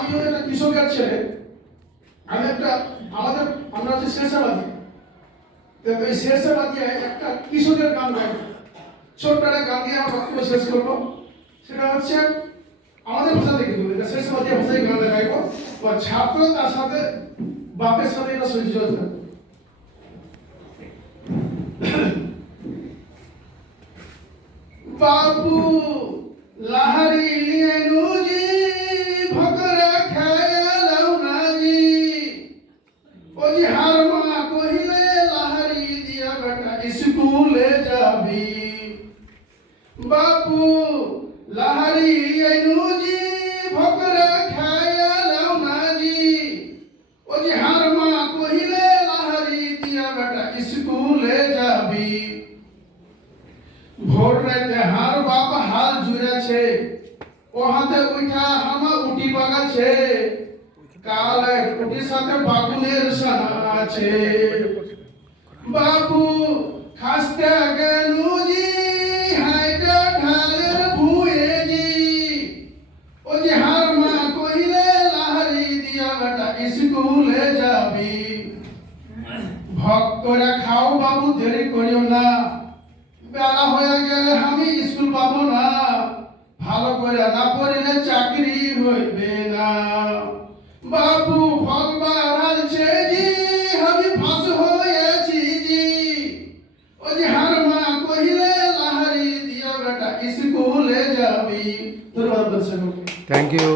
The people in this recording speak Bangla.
আমিও একটা কৃষকের ছেলে, আমি একটা আমরা হচ্ছে শেরশাবাদী, তো এই শেরশাবাদী একটা কৃষকের গান গাই, ছোট্ট একটা গান দিয়ে আমার বক্তব্য শেষ করবো। সেটা হচ্ছে আমাদের ভাষাতে, কিন্তু এটা শেরশাবাদী ভাষায় গানটা গাইবো। ছাত্র তার সাথে বাপের সাথে এটা সহ্য থাকবে। बाबू लहरी लियनु जी भकरा खाया लौना जी ओ जी हर माँ कोहिले लहरी दिया बेटा स्कूले जाबी बाबू लहरी लियनु जी भकरा खाया लौना जी ओ जी हर माँ कोहिले लहरी दिया बेटा स्कूले जाबी ভোর রাতে হার বাপ হাল জুড়েছে ওহাতে উঠা আমার উঠি বাগাছে কাল উঠির সাথে বাগুনের সানা আছে বাবু খাস্তে গেলু জি হাইটা ঢালের ভুয়ে জি ও জি হার মা কইলে লাহারি দিয়া বেটা স্কুলে যাবি ভক করে খাও বাবু দেরি করিও না বেলা হয়ে গেলে আমি স্কুল পাবো না ভালো করে না পড়লে চাকরি হইবে না বাবু ফল বাড়ালছে জি আমি ফাঁস হয়েছি জি ও জি হার মা কহিলে লাহারি দিয়া বেটা স্কুলে যাবি। ধন্যবাদ। Thank you.